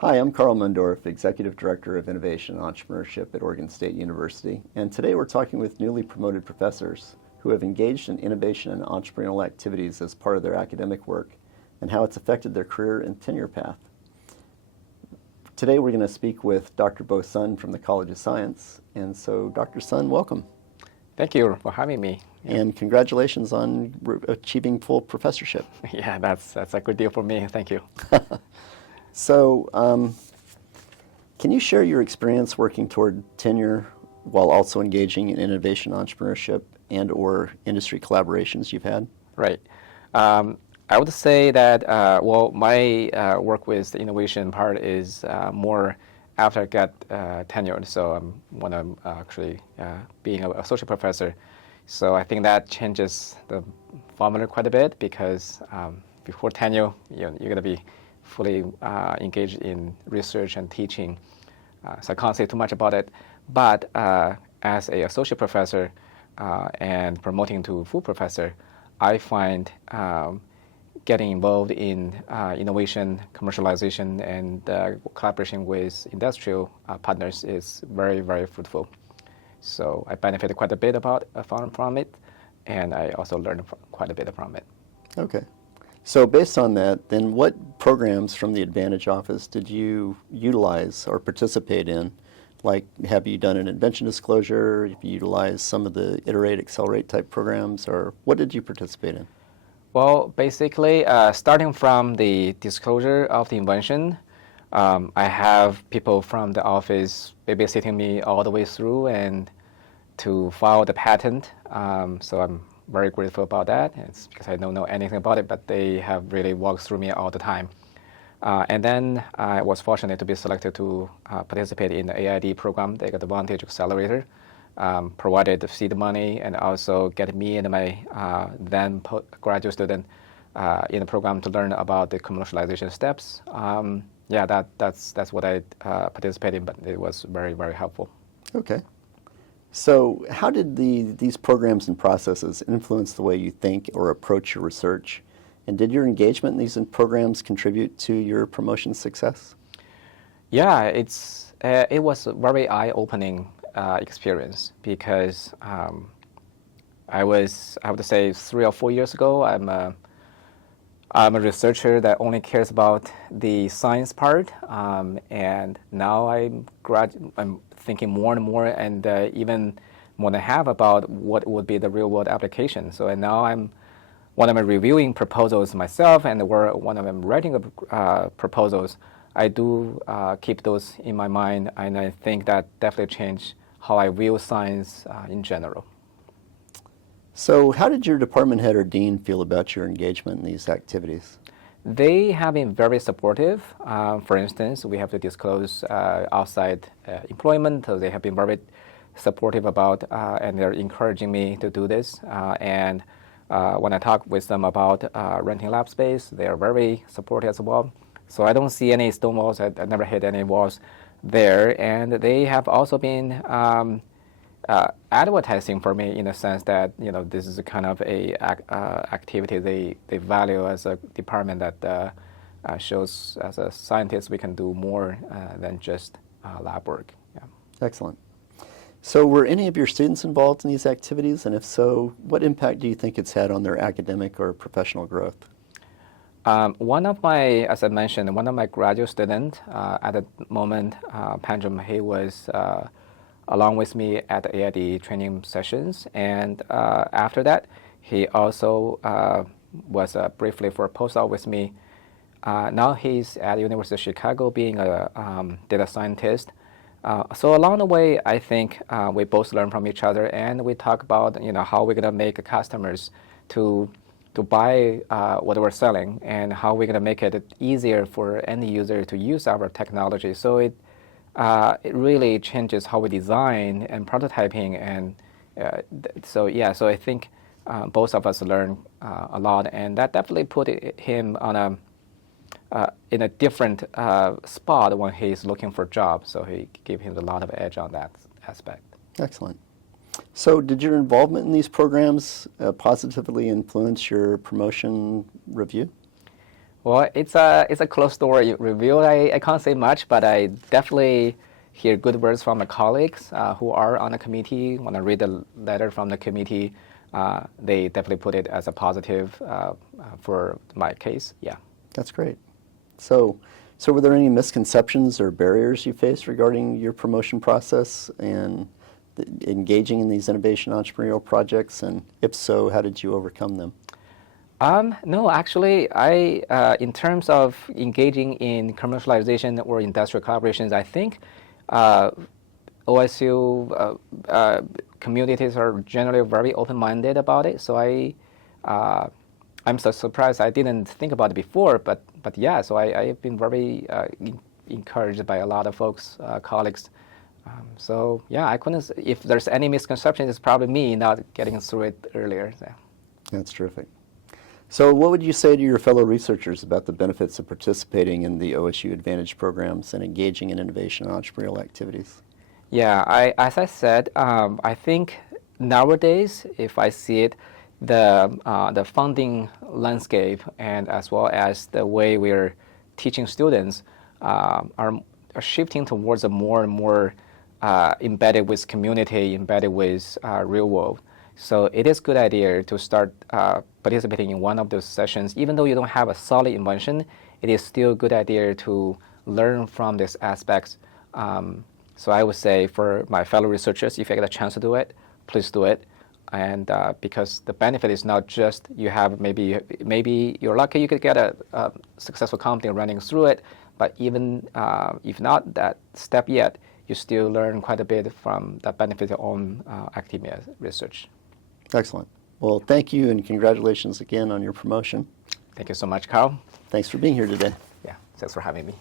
Hi, I'm Carl Mundorf, Executive Director of Innovation and Entrepreneurship at Oregon State University, and today we're talking with newly promoted professors who have engaged in innovation and entrepreneurial activities as part of their academic work and how it's affected their career and tenure path. Today we're going to speak with Dr. Bo Sun from the College of Science, and so Dr. Sun, welcome. Thank you for having me. And congratulations on achieving full professorship. Yeah, that's a good deal for me. Thank you. So, can you share your experience working toward tenure while also engaging in innovation entrepreneurship and or industry collaborations you've had? Right. I would say that, my work with the innovation part is more after I got tenured. So when I'm actually being an associate professor. So I think that changes the formula quite a bit because before tenure, you're going to be fully engaged in research and teaching. So I can't say too much about it. But as an associate professor and promoting to full professor, I find getting involved in innovation, commercialization, and collaboration with industrial partners is very, very fruitful. So I benefited quite a bit from it, and I also learned quite a bit from it. Okay. So based on that, then what programs from the Advantage office did you utilize or participate in? Like, have you done an invention disclosure? Have you utilized some of the iterate, accelerate type programs, or what did you participate in? Well, basically, starting from the disclosure of the invention, I have people from the office babysitting me all the way through and to file the patent. So I'm very grateful about that. It's because I don't know anything about it, but they have really walked through me all the time. And then I was fortunate to be selected to participate in the AID program, the Advantage Accelerator, provided the seed money and also get me and my then graduate student in the program to learn about the commercialization steps. That's what I participated in, but it was very, very helpful. Okay. So how did these programs and processes influence the way you think or approach your research? And did your engagement in these programs contribute to your promotion success? Yeah, it was a very eye-opening experience because I would say 3 or 4 years ago, I'm a researcher that only cares about the science part, and now I'm thinking more and more, and even more than half about what would be the real-world application. So and now when I'm reviewing proposals myself, and when I'm writing proposals, I do keep those in my mind, and I think that definitely changed how I view science in general. So how did your department head or dean feel about your engagement in these activities? They have been very supportive. For instance, we have to disclose outside employment, so they have been very supportive about, and they're encouraging me to do this. And when I talk with them about renting lab space, they are very supportive as well. So I don't see any stone walls. I never hit any walls there. And they have also been advertising for me in the sense that this is a kind of a activity they value as a department that shows as a scientist we can do more than just lab work. Yeah. Excellent. So were any of your students involved in these activities? And if so, what impact do you think it's had on their academic or professional growth? As I mentioned, one of my graduate students at the moment, Panjam, he was along with me at the AID training sessions. And after that, he also was briefly for a postdoc with me. Now he's at the University of Chicago being a data scientist. So along the way, I think we both learn from each other, and we talk about how we're going to make customers to buy what we're selling, and how we're going to make it easier for any user to use our technology. So it really changes how we design and prototyping, and so I think both of us learn a lot, and that definitely put him on in a different spot when he's looking for a job. So he gave him a lot of edge on that aspect. Excellent. So did your involvement in these programs positively influence your promotion review? Well, it's a closed door review. I can't say much, but I definitely hear good words from my colleagues who are on the committee. When I read the letter from the committee, they definitely put it as a positive for my case. Yeah. That's great. So were there any misconceptions or barriers you faced regarding your promotion process and engaging in these innovation entrepreneurial projects? And if so, how did you overcome them? No, actually, in terms of engaging in commercialization or industrial collaborations, I think OSU communities are generally very open-minded about it. So I'm so surprised I didn't think about it before, but yeah. So I've been very encouraged by a lot of folks, colleagues. So yeah, I couldn't. If there's any misconception, it's probably me not getting through it earlier. So. That's terrific. So what would you say to your fellow researchers about the benefits of participating in the OSU Advantage programs and engaging in innovation and entrepreneurial activities? Yeah, as I said, I think nowadays, if I see it, the funding landscape and as well as the way we're teaching students are shifting towards a more and more embedded with community, embedded with real world. So it is a good idea to start participating in one of those sessions. Even though you don't have a solid invention, it is still a good idea to learn from these aspects. So I would say for my fellow researchers, if you get a chance to do it, please do it. And because the benefit is not just you have maybe you're lucky you could get a successful company running through it, but even if not that step yet, you still learn quite a bit from the benefit of your own academia research. Excellent. Well, thank you and congratulations again on your promotion. Thank you so much, Carl. Thanks for being here today. Yeah, thanks for having me.